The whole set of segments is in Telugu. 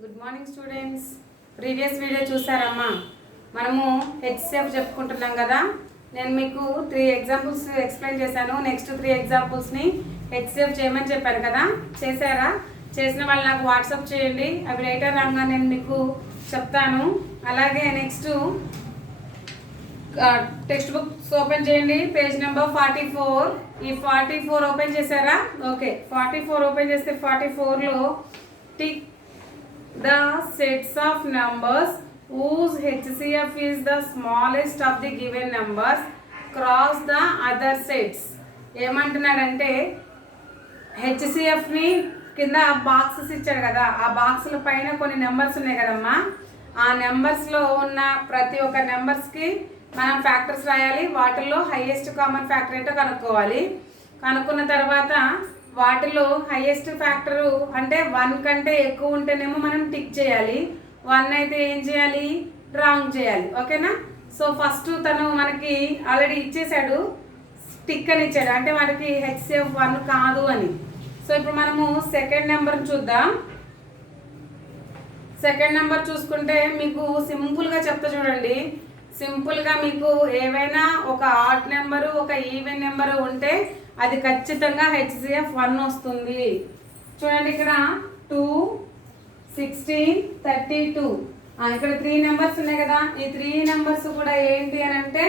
Good morning students. Previous video చూసారమ్మా. మనము హెచ్సిఎఫ్ చెప్పుకుంటున్నాం కదా. నేను మీకు 3 ఎగ్జాంపుల్స్ ఎక్స్ప్లెయిన్ చేశాను. నెక్స్ట్ 3 ఎగ్జాంపుల్స్ని హెచ్సిఎఫ్ చేయమని చెప్పాను కదా. చేశారా? చేసిన వాళ్ళు నాకు వాట్సాప్ చేయండి. అవి లేటర్ రాగా నేను మీకు చెప్తాను. అలాగే నెక్స్ట్ టెక్స్ట్ బుక్స్ ఓపెన్ చేయండి. Page number 44. ఈ 44 ఓపెన్ చేశారా? ఓకే, 44 ఓపెన్ చేస్తే 44లో tick the sets of numbers whose HCF is the smallest of the given numbers cross the other sets. ఏమంటున్నాడంటే హెచ్సిఎఫ్ని కింద బాక్సెస్ ఇచ్చాడు కదా, ఆ బాక్సుల పైన కొన్ని నెంబర్స్ ఉన్నాయి కదమ్మా. ఆ నెంబర్స్లో ఉన్న ప్రతి ఒక్క నెంబర్స్కి మనం ఫ్యాక్టర్స్ రాయాలి. వాటిల్లో హైయెస్ట్ కామన్ ఫ్యాక్టర్ ఏంటో కనుక్కోవాలి. కనుక్కున్న తర్వాత వాటిలో హైయెస్ట్ ఫ్యాక్టరు అంటే 1 కంటే ఎక్కువ ఉంటేనేమో మనం టిక్ చేయాలి. 1 అయితే ఏం చేయాలి? రాంగ్ చేయాలి. ఓకేనా? సో ఫస్ట్ తను మనకి ఆల్రెడీ ఇచ్చేసాడు, టిక్ అని ఇచ్చాడు, అంటే మనకి హెచ్సిఎఫ్ 1 కాదు అని. సో ఇప్పుడు మనము సెకండ్ నెంబర్ చూద్దాం. సెకండ్ నెంబర్ చూసుకుంటే మీకు సింపుల్గా చెప్తా చూడండి. సింపుల్గా మీకు ఏవైనా ఒక ఆడ్ నెంబరు ఒక ఈవెన్ నెంబరు ఉంటే అది ఖచ్చితంగా హెచ్సిఎఫ్ 1 వస్తుంది. చూడండి, ఇక్కడ 2, 16, 32. ఇక్కడ 3 నెంబర్స్ ఉన్నాయి కదా. ఈ 3 నెంబర్స్ కూడా ఏంటి అని అంటే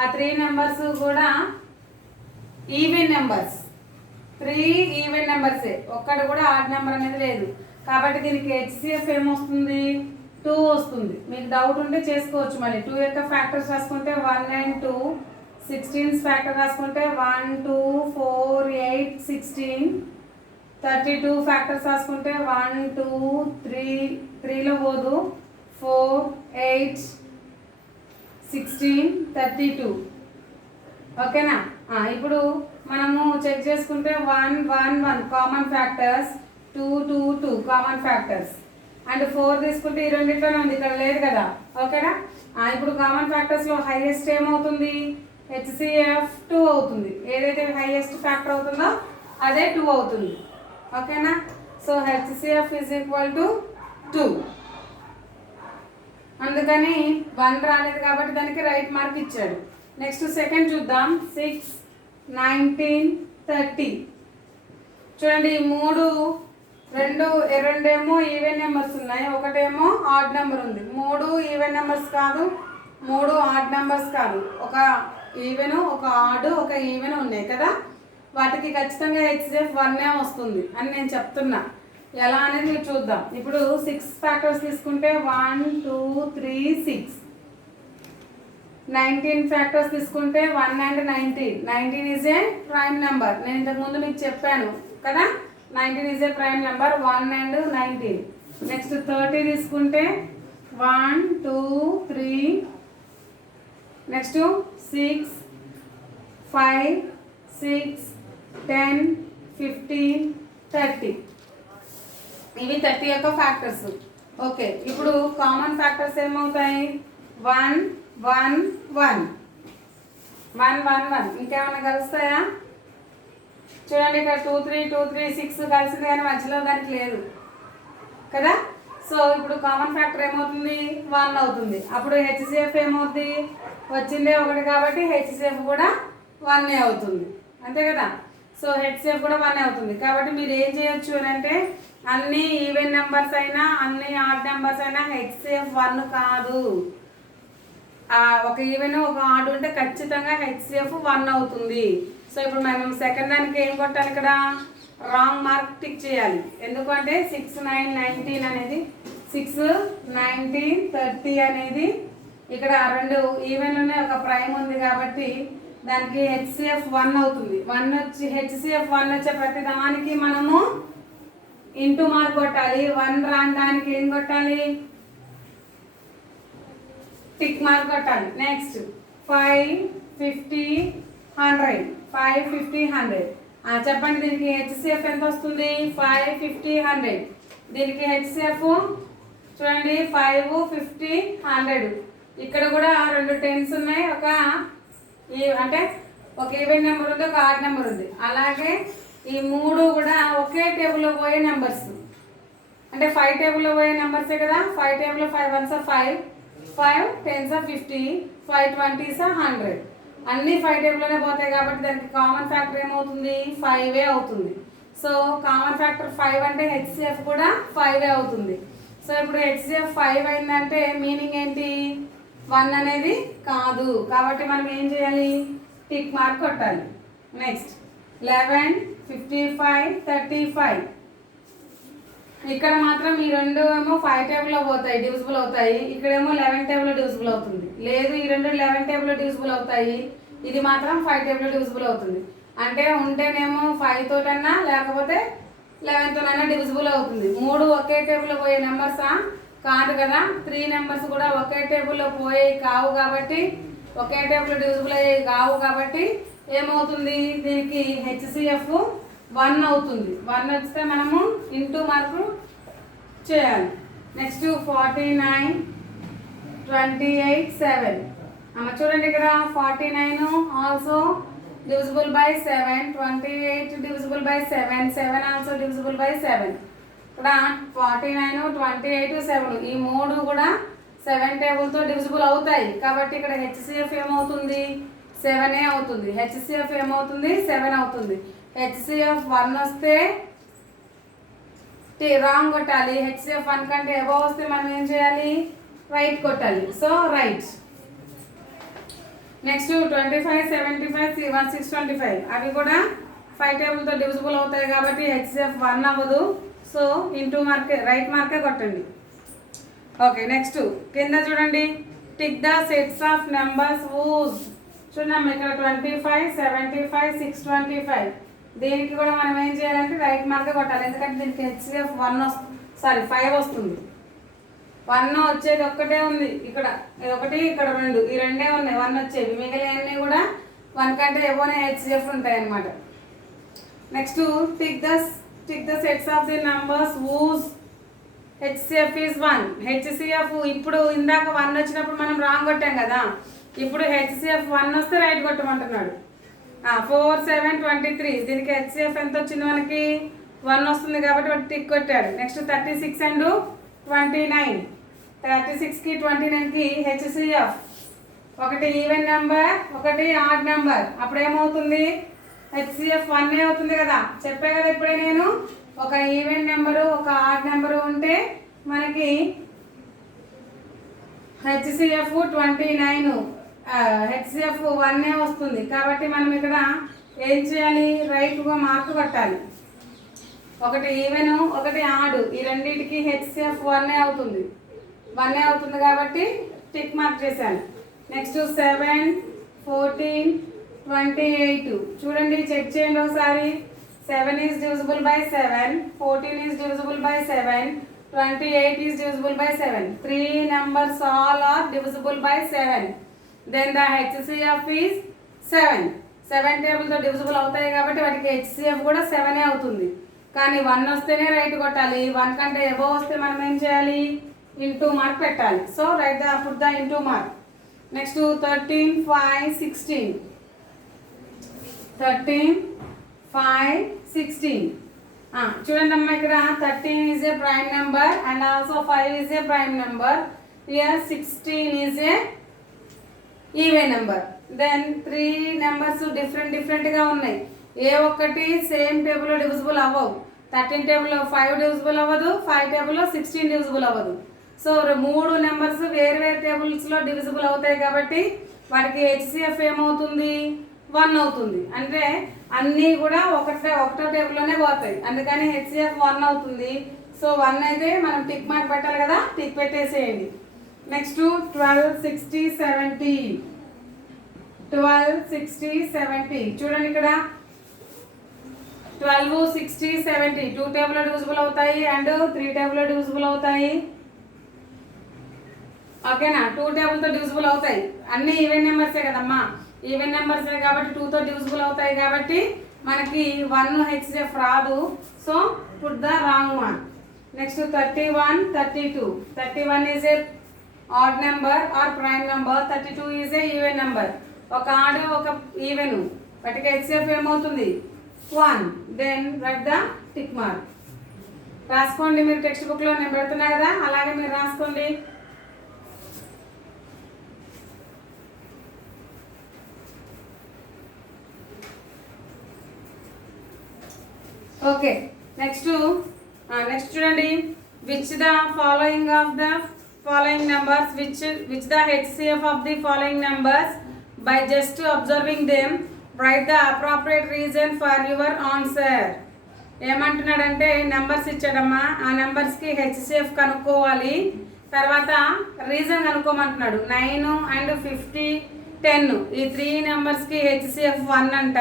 ఆ 3 నెంబర్స్ కూడా ఈవెన్ నెంబర్స్. 3 ఈవెన్ నెంబర్సే, ఒక్కటి కూడా ఆడ్ నెంబర్ అనేది లేదు. కాబట్టి దీనికి హెచ్సిఎఫ్ ఏమొస్తుంది? 2 వస్తుంది. మీకు డౌట్ ఉంటే చేసుకోవచ్చు. మళ్ళీ 2 యొక్క ఫ్యాక్టర్స్ రాసుకుంటే 1 and 2, 16 ఫ్యాక్టర్ రాసుకుంటే 1, 2, 4, 8, 16, 32 ఫ్యాక్టర్స్ రాసుకుంటే 1, 2, 3, 3లో పోదు, 4, 8, 16, 32. ఓకేనా? ఇప్పుడు మనము చెక్ చేసుకుంటే 1, 1, 1 common factors, 2, 2, 2 common factors, and 4 తీసుకుంటే ఈ రెండింటిలోనే ఉంది, ఇక్కడ లేదు కదా. ఓకేనా? ఇప్పుడు కామన్ ఫ్యాక్టర్స్లో హైయెస్ట్ ఏమవుతుంది? హెచ్సిఎఫ్ 2 అవుతుంది. ఏదైతే హైయెస్ట్ ఫ్యాక్టర్ అవుతుందో అదే 2 అవుతుంది. ఓకేనా? So HCF is equal to 2. అందుకని 1 రాలేదు కాబట్టి దానికి రైట్ మార్క్ ఇచ్చాడు. నెక్స్ట్ సెకండ్ చూద్దాం. 6, 19, 30. చూడండి, ఈ రెండేమో ఈవెన్ నెంబర్స్ ఉన్నాయి, ఒకటేమో ఆడ్ నెంబర్ ఉంది. 3 ఈవెన్ నెంబర్స్ కాదు, 3 ఆడ్ నెంబర్స్ కాదు. ఒక ఈవెన్, ఒక ఆడ్, ఒక ఈవెన్ ఉన్నాయి కదా. వాటికి ఖచ్చితంగా హెచ్సిఎఫ్ 1 వస్తుంది అని నేను చెప్తున్నా. ఎలా అనేది మీరు చూద్దాం. ఇప్పుడు 6 ఫ్యాక్టర్స్ తీసుకుంటే 1, 2, 3, 6. 19 ఫ్యాక్టర్స్ తీసుకుంటే 1 and 19. 19 is a prime number. నేను ఇంతకుముందు మీకు చెప్పాను కదా, 19 is a prime number. 1 and 19. Next 30 తీసుకుంటే 1, 2, 3. నెక్స్ట్ 6, 5, 6, 10, 15, 30. ఇవి 30 యొక్క ఫ్యాక్టర్స్. ఓకే, ఇప్పుడు కామన్ ఫ్యాక్టర్స్ ఏమవుతాయి? 1, 1, 1, 1, 1, 1. ఇంకేమైనా కలుస్తాయా? చూడండి, ఇక్కడ 2, 3, 2, 3, 6 కలిసింది కానీ మధ్యలో దానికి లేదు కదా. సో ఇప్పుడు కామన్ ఫ్యాక్టర్ ఏమవుతుంది? 1 అవుతుంది. అప్పుడు హెచ్సిఎఫ్ ఏమవుతుంది? వచ్చిందే 1 కాబట్టి హెచ్సిఎఫ్ కూడా 1 అవుతుంది. అంతే కదా. సో హెచ్సిఎఫ్ కూడా 1 అవుతుంది. కాబట్టి మీరు ఏం చేయొచ్చు అని అంటే అన్ని ఈవెన్ నెంబర్స్ అయినా అన్ని ఆడ్ నెంబర్స్ అయినా హెచ్సిఎఫ్ 1 కాదు. ఒక ఈవెన్ ఒక ఆడ్ ఉంటే ఖచ్చితంగా హెచ్సిఎఫ్ 1 అవుతుంది. సో ఇప్పుడు మనం సెకండ్ దానికి ఏం కొట్టాలి? ఇక్కడ రాంగ్ మార్క్ టిక్ చేయాలి. ఎందుకంటే 6, 9, 19 అనేది 6, 19, 30 అనేది ఇక్కడ 2 ఈవెన్లోనే ఒక ప్రైమ్ ఉంది కాబట్టి దానికి హెచ్సిఎఫ్ 1 అవుతుంది. హెచ్సిఎఫ్ 1 వచ్చే ప్రతి దానికి మనము ఇంటూ మార్క్ కొట్టాలి. 1 రాని దానికి ఏం కొట్టాలి? టిక్ మార్క్ కొట్టాలి. నెక్స్ట్ 5, 50, 100. 5, 50, 100. చెప్పండి, దీనికి హెచ్సిఎఫ్ ఎంత వస్తుంది? 5, 50, 100. దీనికి హెచ్సిఎఫ్ చూడండి 5, 50, 100. ఇక్కడ కూడా 2 10s ఉన్నాయి, అంటే ఒక ఈవెన్ నెంబర్ ఉంది, ఒక ఆడ్ నెంబర్ ఉంది. అలాగే ఈ 3 కూడా ఒకే టేబుల్లో పోయే నెంబర్స్. అంటే 5 టేబుల్లో పోయే నెంబర్సే కదా. 5 టేబుల్లో 5 1s 5, 5 10s 50, 5 20s 100. అన్నీ 5 టేబుల్లోనే పోతాయి కాబట్టి దానికి కామన్ ఫ్యాక్టర్ ఏమవుతుంది, 5 అవుతుంది. సో కామన్ ఫ్యాక్టర్ 5 అంటే హెచ్సిఎఫ్ కూడా 5 అవుతుంది. సో ఇప్పుడు హెచ్సిఎఫ్ 5 అయిందంటే మీనింగ్ ఏంటి, 1 అనేది కాదు. కాబట్టి మనం ఏం చేయాలి, టిక్ మార్క్ కొట్టాలి. నెక్స్ట్ 11, 55, 35. ఇక్కడ మాత్రం ఈ రెండు ఏమో 5 టేబుల్లో పోతాయి, డివిజిబుల్ అవుతాయి. ఇక్కడేమో 11 టేబుల్లో డివిజిబుల్ అవుతుంది. లేదు, ఈ రెండు 11 టేబుల్లో డివిజిబుల్ అవుతాయి, ఇది మాత్రం 5 టేబుల్లో డివిజిబుల్ అవుతుంది. అంటే ఉంటేనేమో 5 తోటన్నా లేకపోతే 11 తోనైనా డివిజిబుల్ అవుతుంది. 3 ఒకే టేబుల్లో పోయే నెంబర్సా కాదు కదా. 3 నెంబర్స్ కూడా ఒకే టేబుల్లో పోయే కావు కాబట్టి, ఒకే టేబుల్లో డివిజిబుల్ అయ్యే కావు కాబట్టి ఏమవుతుంది, దీనికి హెచ్సిఎఫ్ 1 అవుతుంది. 1 వస్తే మనము ఇంటూ మార్కు చేయాలి. నెక్స్ట్ 49, 28, 7. చూడండి ఇక్కడ 49 also divisible by 7, 28 divisible by 7, 7 also divisible by 7. ఇక్కడ 49, 28, 7 ఈ మూడు కూడా 7 టేబుల్తో డివిజిబుల్ అవుతాయి కాబట్టి ఇక్కడ హెచ్సిఎఫ్ ఏమవుతుంది, 7 అవుతుంది. హెచ్సిఎఫ్ ఏమవుతుంది, 7 అవుతుంది. హెచ్సిఎఫ్ 1 వస్తే రాంగ్ కొట్టాలి. హెచ్సిఎఫ్ 1 కంటే అబోవ్ వస్తే మనం ఏం చేయాలి, రైట్ కొట్టాలి. So right. నెక్స్ట్ 25, 75, 625 అవి కూడా 5 టేబుల్తో డివిజిబుల్ అవుతాయి కాబట్టి హెచ్సిఎఫ్ 1 అవ్వదు. సో ఇంటూ మార్కే, రైట్ మార్కే కొట్టండి. ఓకే, నెక్స్ట్ కింద చూడండి, tick the sets of numbers whose. చూడండి ఇక్కడ 25, 75, 625 దీనికి కూడా మనం ఏం చేయాలంటే రైట్ మార్కే కొట్టాలి. ఎందుకంటే దీనికి హెచ్సిఎఫ్ 5 వస్తుంది. 1 వచ్చేది ఒక్కటే ఉంది ఇక్కడ, ఇది ఒకటి, ఇక్కడ 2, ఈ రెండే ఉన్నాయి 1 వచ్చేవి. మిగిలినవన్నీ కూడా 1 కంటే ఎబోనే హెచ్సిఎఫ్ ఉంటాయి అన్నమాట. Next tick the sets of the numbers whose HCF is 1. HCF ఇప్పుడు ఇందాక 1 వచ్చినప్పుడు మనం రాంగ్ కొట్టాం కదా, ఇప్పుడు హెచ్సిఎఫ్ 1 వస్తే రైట్ కొట్టమంటున్నాడు. 4, 7, 23 దీనికి హెచ్సిఎఫ్ ఎంత వచ్చింది, మనకి 1 వస్తుంది కాబట్టి టిక్ కొట్టాడు. నెక్స్ట్ 36 and 29, 36కి 29కి హెచ్సిఎఫ్ ఒకటి ఈవెన్ నెంబర్, ఒకటి ఆడ్ నెంబర్. అప్పుడు ఏమవుతుంది, హెచ్సిఎఫ్ 1 అవుతుంది కదా. చెప్పే కదా ఇప్పుడే నేను, ఒక ఈవెన్ నెంబరు ఒక ఆడ్ నెంబరు ఉంటే మనకి హెచ్సిఎఫ్ 29, హెచ్సిఎఫ్ 1 వస్తుంది. కాబట్టి మనం ఇక్కడ ఏం చేయాలి, రైట్గా మార్కు కొట్టాలి. ఒకటి ఈవెన్, ఒకటి ఆడ్, ఈ రెండింటికి హెచ్సిఎఫ్ 1 అవుతుంది. 1 అవుతుంది కాబట్టి టిక్ మార్క్ చేశాను. నెక్స్ట్ 7, 14, 28 చూడండి, చెక్ చేయండి ఒకసారి. 7 is divisible by 7, 14 is divisible by 7, 28 is divisible by 7. 3 numbers all are divisible by 7. Then the HCF is 7. 7 టేబుల్తో డివిజిబుల్ అవుతాయి కాబట్టి వాటికి హెచ్సిఎఫ్ కూడా 7 అవుతుంది. కానీ 1 వస్తేనే రైట్ కొట్టాలి. 1 కంటే అబోవ్ వస్తే మనం ఏం చేయాలి, ఇంటూ మార్క్ పెట్టాలి. So right put the into mark. Next 13, 5, 16. 13, 5, 16 చూడండి అమ్మా, ఇక్కడ 13 is a prime number and also 5 is a prime number. Here 16 is a even number. Then 3 numbers డిఫరెంట్గా ఉన్నాయి. ఏ ఒక్కటి సేమ్ టేబుల్లో డివిజిబుల్ అవ్వవు. 13 టేబుల్లో 5 డివిజిబుల్ అవ్వదు, 5 టేబుల్లో 16 డివిజిబుల్ అవ్వదు. సో 3 నెంబర్స్ వేరు టేబుల్స్లో డివిజిబుల్ అవుతాయి కాబట్టి వాటికి హెచ్సిఎఫ్ ఏమవుతుంది, 1 అవుతుంది. అంటే అన్నీ కూడా ఒకటో టేబుల్లోనే పోతాయి, అందుకని హెచ్సిఎఫ్ 1 అవుతుంది. సో 1 అయితే మనం టిక్ మార్క్ పెట్టాలి కదా, టిక్ పెట్టేసేయండి. నెక్స్ట్ 12, 60, 70. 12, 60, 70 చూడండి ఇక్కడ 12, 60, 70 2 టేబుల్లో డివిజిబుల్ అవుతాయి అండ్ 3 టేబుల్లో డివిజిబుల్ అవుతాయి. ఓకేనా, 2 టేబుల్తో డివిజిబుల్ అవుతాయి. అన్ని ఈవెన్ నెంబర్సే కదమ్మా, ఈవెన్ నెంబర్సే కాబట్టి 2తో డివిజిబుల్ అవుతాయి కాబట్టి మనకి 1 హెచ్సిఎఫ్ రాదు. So put the wrong mark. Next 31, 32. 31 is a odd number or prime number, 32 is a even number. ఒక ఆడ్ ఒక ఈవెన్, వాటికి హెచ్సిఎఫ్ ఏమవుతుంది, 1. Then write the tick mark. రాసుకోండి మీరు టెక్స్ట్ బుక్లో నేను పెడుతున్నా కదా, అలాగే మీరు రాసుకోండి. ఓకే, నెక్స్ట్ చూడండి. Which the following of the following numbers, which the HCF of the following numbers, by just observing them write the appropriate reason for your answer. ఏమంటున్నాడంటే నెంబర్స్ ఇచ్చాడమ్మా, ఆ నెంబర్స్కి హెచ్సిఎఫ్ కనుక్కోవాలి, తర్వాత రీజన్ కనుక్కోమంటున్నాడు. 9 and 50, 10 ఈ 3 నెంబర్స్కి హెచ్సిఎఫ్ 1 అంట.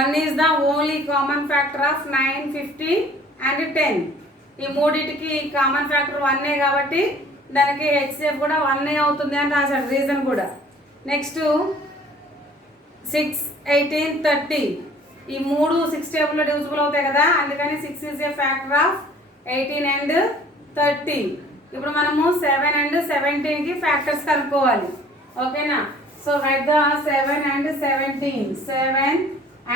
1 is the only common factor of 9, 50 and 10. ఈ మూడింటికి కామన్ ఫ్యాక్టర్ 1 కాబట్టి దానికి హెచ్సిఎఫ్ కూడా 1 అవుతుంది అని రాశాడు రీజన్ కూడా. నెక్స్ట్ 6, 18, 30 ఈ 3 6 టేబుల్లో డివిజిబుల్ అవుతాయి కదా, అందుకని 6 is a factor of 18 and 30. ఇప్పుడు మనము 7 and 17కి ఫ్యాక్టర్స్ కనుక్కోవాలి. ఓకేనా? So write the 7 and 17. 7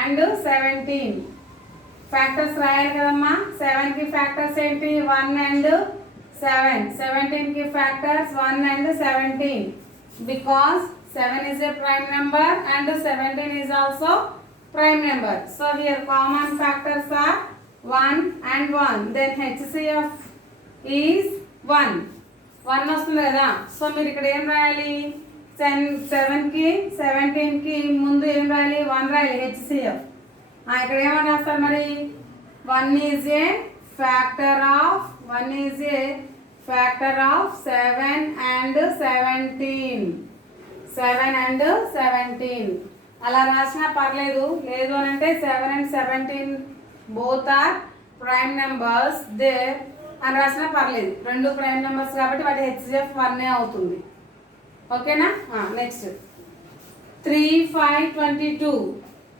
and 17 factors రాయాలి కదమ్మా. 7కి ఫ్యాక్టర్స్ ఏంటి? 1 and 7. 17కి factors 1 and 17 because 7 is a prime number and 17 is also prime number. So here common factors are 1 and 1. Then HCF is 1. 1 వస్తుంది కదా. సో మీరు ఇక్కడ ఏం రాయాలి? 7కి 17కి ముందు ఏం రాయాలి? 1 రాయాలి HCF. ఇక్కడ ఏమని రాస్తారు మరి? 1 is a factor of 7 and 17. 7 and 17 అలా రాసినా పర్లేదు, లేదు అని అంటే 7 and 17 both are prime numbers there అని రాసినా పర్లేదు. 2 ప్రైమ్ నెంబర్స్ కాబట్టి వాటి హెచ్సిఎఫ్ 1 అవుతుంది. ఓకేనా? నెక్స్ట్ 3, 5, 22.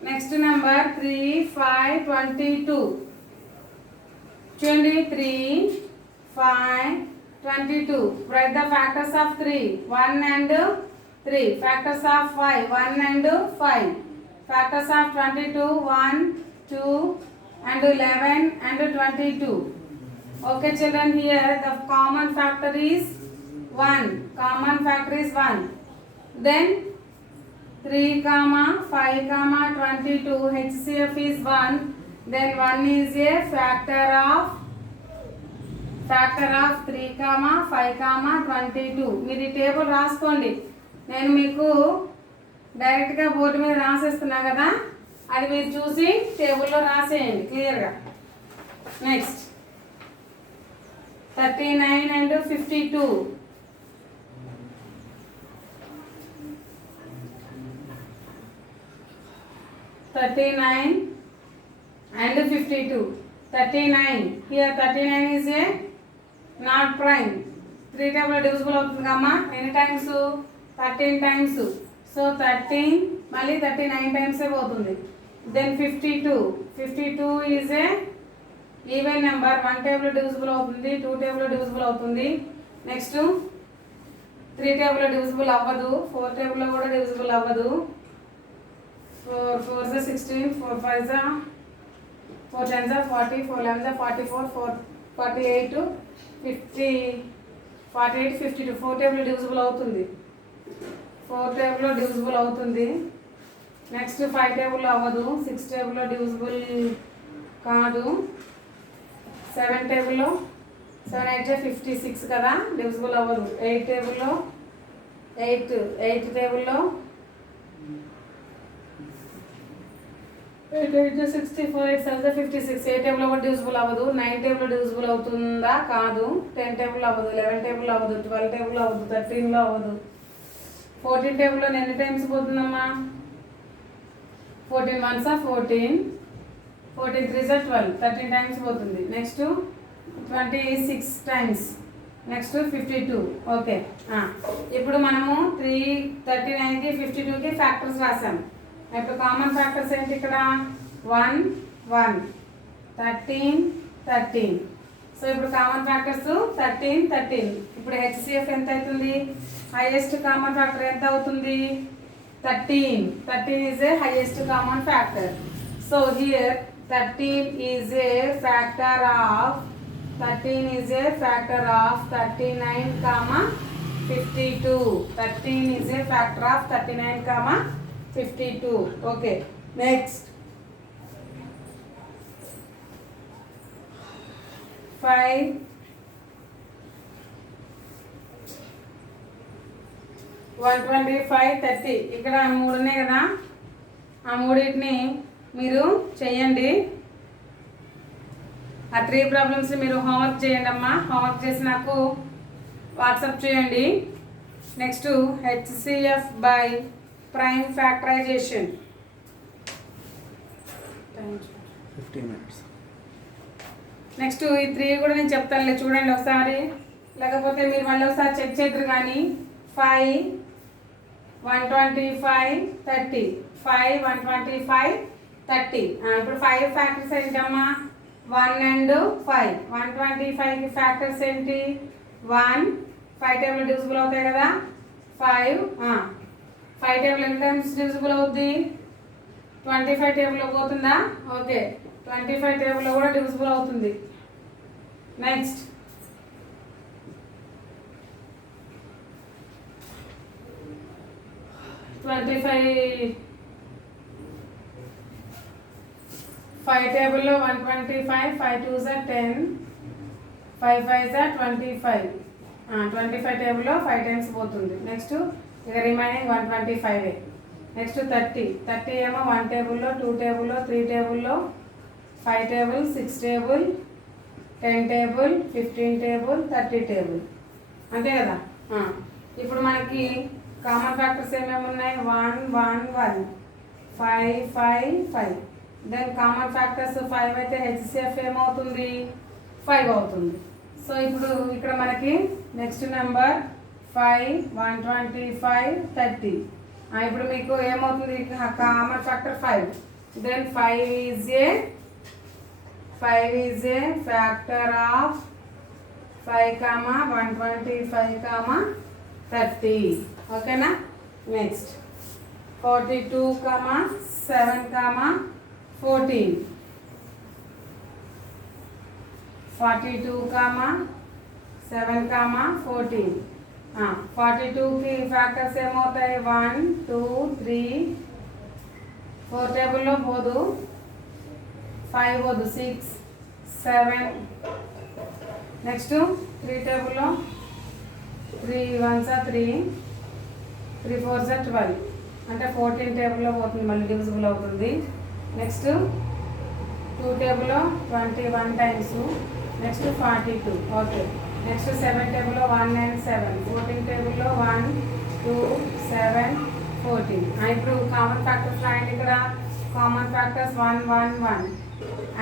Next number 3, 5, 22. చూడండి 3, 5, 22. Write the factors of 3. 1 and 3. Factors of 5. 1 and 5. Factors of 22. 1, 2 and 11 and 22. Okay children, here the common factor is 1. Common factor is 1. Then 3, 5, 22 HCF is 1. Then 1 is a factor of 3, 5, 22. మీరు ఈ టేబుల్ రాసుకోండి, నేను మీకు డైరెక్ట్గా బోర్డు మీద రాసేస్తున్నా కదా, అది మీరు చూసి టేబుల్లో రాసేయండి క్లియర్గా. Next 39 and 52. 39 and 52. 39. Here 39 is a not prime. 3 table divisible అవుతుంది కమ్మా. ఎన్ని టైమ్స్? 13 టైమ్స్. సో 13 మళ్ళీ 39 టైమ్స్ పోతుంది. Then 52. 52 is a even number. 1 table divisible అవుతుంది, 2 టేబుల్ డివిజిబుల్ అవుతుంది. నెక్స్ట్ 3 టేబుల్ డివిజిబుల్ అవ్వదు, 4 టేబుల్లో కూడా డివిజిబుల్ అవ్వదు. 4 4s are 16, 4 5s are 4 10s are 40, 4 11s are 44, 4 48 50, 48 52. 4 table divisible అవుతుంది, 4 టేబుల్లో డివిజిబుల్ అవుతుంది. నెక్స్ట్ 5 టేబుల్లో అవ్వదు, 6 టేబుల్లో డివిజిబుల్ కాదు. 7 టేబుల్లో 7 8 56 కదా, డివిజిబుల్ అవ్వదు. 8 టేబుల్లో 8 టేబుల్లో 8 8 64, 8 7 56. 8 టేబుల్లో కూడా డివిజిబుల్ అవ్వదు. 9 టేబుల్లో డివిజిబుల్ అవుతుందా? కాదు. 10 టేబుల్ అవ్వదు, 11 టేబుల్ అవ్వదు, 12 టేబుల్ అవ్వదు, 13లో అవ్వదు. 14 టేబుల్లో ఎన్ని టైమ్స్ పోతుందమ్మా? 14 1s are 14, 14 3s are 12, 13 times పోతుంది. Next 26 times. నెక్స్ట్ 52. ఓకే, ఇప్పుడు మనము 39కి 52కి ఫ్యాక్టర్స్ రాసాము. ఇప్పుడు కామన్ ఫ్యాక్టర్స్ ఏంటి ఇక్కడ? 1 1, 13 13. సో ఇప్పుడు కామన్ ఫ్యాక్టర్స్ 13 13. ఇప్పుడు హెచ్సిఎఫ్ ఎంత అవుతుంది? హైయెస్ట్ కామన్ ఫ్యాక్టర్ ఎంత అవుతుంది? 13. 13 is A highest common factor. So here 13 is a factor of 39 comma 52. 13 is a factor of 39 comma 52. Okay, next 5 125 30. ఇక్కడ 3 ఉన్నాయి కదా, ఆ మూడింటిని మీరు చేయండి. ఆ 3 ప్రాబ్లమ్స్ మీరు హోంవర్క్ చేయండి అమ్మా. హోంవర్క్ చేసి నాకు వాట్సాప్ చేయండి. Next HCF by prime factorization 15 minutes. Next ఈ 3 కూడా నేను చెప్తానులే, చూడండి ఒకసారి, లేకపోతే మీరు మళ్ళీ ఒకసారి చెక్ చేద్దరు. కానీ 5 125 30 5 125 30. ఇప్పుడు 5 ఫ్యాక్టర్స్ ఏంటమ్మా? 1 and 5. 125కి ఫ్యాక్టర్స్ ఏంటి? 1 5 టేబుల్ డివిజిబుల్ అవుతాయి కదా. 5 టేబుల్ ఎన్ని టైమ్స్ డివిజిబుల్ అవుద్ది? 25 టేబుల్లో పోతుందా? ఓకే, 25 టేబుల్లో కూడా డివిజిబుల్ అవుతుంది. నెక్స్ట్ 25 5 టేబుల్లో 125 5 2s are 10 5 5s are 25. 25 టేబుల్లో 5 టైమ్స్ పోతుంది. నెక్స్ట్ ఇక రిమైనింగ్ 125. నెక్స్ట్ 30 ఏమో 1 టేబుల్లో 2 టేబుల్లో 3 టేబుల్లో 5 table 6 table 10 table 15 table 30 table, అంతే కదా. ఇప్పుడు మనకి కామన్ ఫ్యాక్టర్స్ ఏమేమి ఉన్నాయి? 1 1 1 5 5 5. దెన్ కామన్ ఫ్యాక్టర్స్ 5 అయితే HCF ఏమవుతుంది? 5 అవుతుంది. సో ఇప్పుడు ఇక్కడ మనకి నెక్స్ట్ నెంబర్ 5 125 30. ఇప్పుడు మీకు ఏమవుతుంది? Common factor 5. Then 5 is a factor of 5 125 30. ఓకేనా. నెక్స్ట్ 42 7 14. 42 7 14. 42కి ఫ్యాక్టర్స్ ఏమవుతాయి? 1 2 3 4 టేబుల్లో పోదు, 5 పోదు, 6 7. నెక్స్ట్ 3 టేబుల్లో 3 1s are 3 3 4s are 12. అంటే 14 టేబుల్లో పోతుంది, మళ్ళీ డివిజిబుల్ అవుతుంది. నెక్స్ట్ 2 టేబుల్లో 21 టైమ్స్. నెక్స్ట్ 42. ఓకే. నెక్స్ట్ 7 టేబుల్లో 1 and 7. 14 టేబుల్లో 1 2 7 14. ఇప్పుడు కామన్ ఫ్యాక్టర్స్ రాయండి. ఇక్కడ కామన్ ఫ్యాక్టర్స్ 1 1 1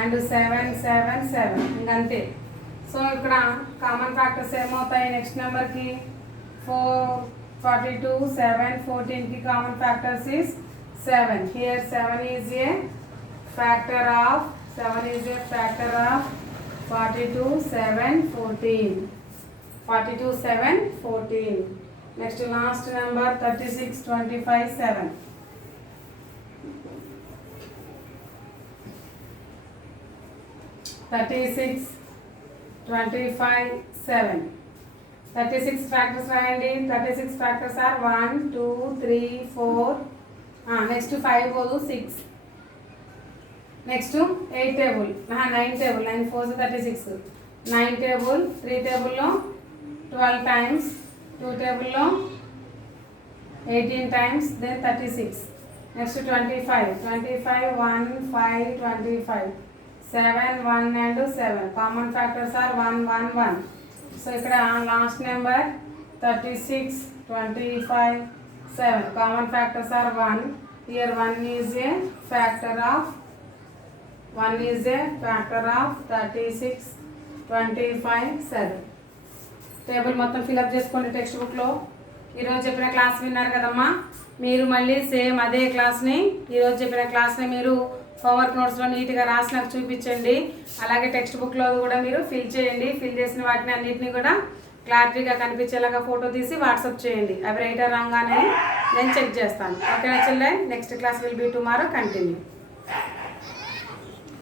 అండ్ 7 7 7, ఇంకంతే. సో ఇక్కడ కామన్ ఫ్యాక్టర్స్ ఏమవుతాయి? నెక్స్ట్ నెంబర్కి 42 7 14కి common factors is 7. Here 7 is a factor of 42 7 14. 42 7 14. Next last number 36 25 7. 36 25 7. 36 factors రాయండి. 36 factors are 1 2 3 4. నెక్స్ట్ 5 పోదు, 6. Next 8 table 9 table 9 4 36. 9 టేబుల్ 3 టేబుల్లో 12 టైమ్స్, 2 టేబుల్లో 18 times, then 36. Next 25 25 1 5 25 7 1 and 7. Common factors are 1 1 1. So ఇక్కడ last number 36 25 7. Common factors are 1. Here 1 is a factor of 36 25 7. Table మొత్తం ఫిలప్ చేసుకోండి టెక్స్ట్ బుక్లో. ఈరోజు చెప్పిన క్లాస్ విన్నారు కదమ్మా. మీరు మళ్ళీ సేమ్ అదే క్లాస్ని, ఈరోజు చెప్పిన క్లాస్ని మీరు హోంవర్క్ నోట్స్లో నీట్గా రాసి నాకు చూపించండి. అలాగే టెక్స్ట్ బుక్లో కూడా మీరు ఫిల్ చేయండి. ఫిల్ చేసిన వాటిని అన్నింటినీ కూడా క్లారిటీగా కనిపించేలాగా ఫోటో తీసి వాట్సాప్ చేయండి. అవి రైటర్ రాగానే నేను చెక్ చేస్తాను. ఓకేనా children? Next class will be tomorrow. Continue.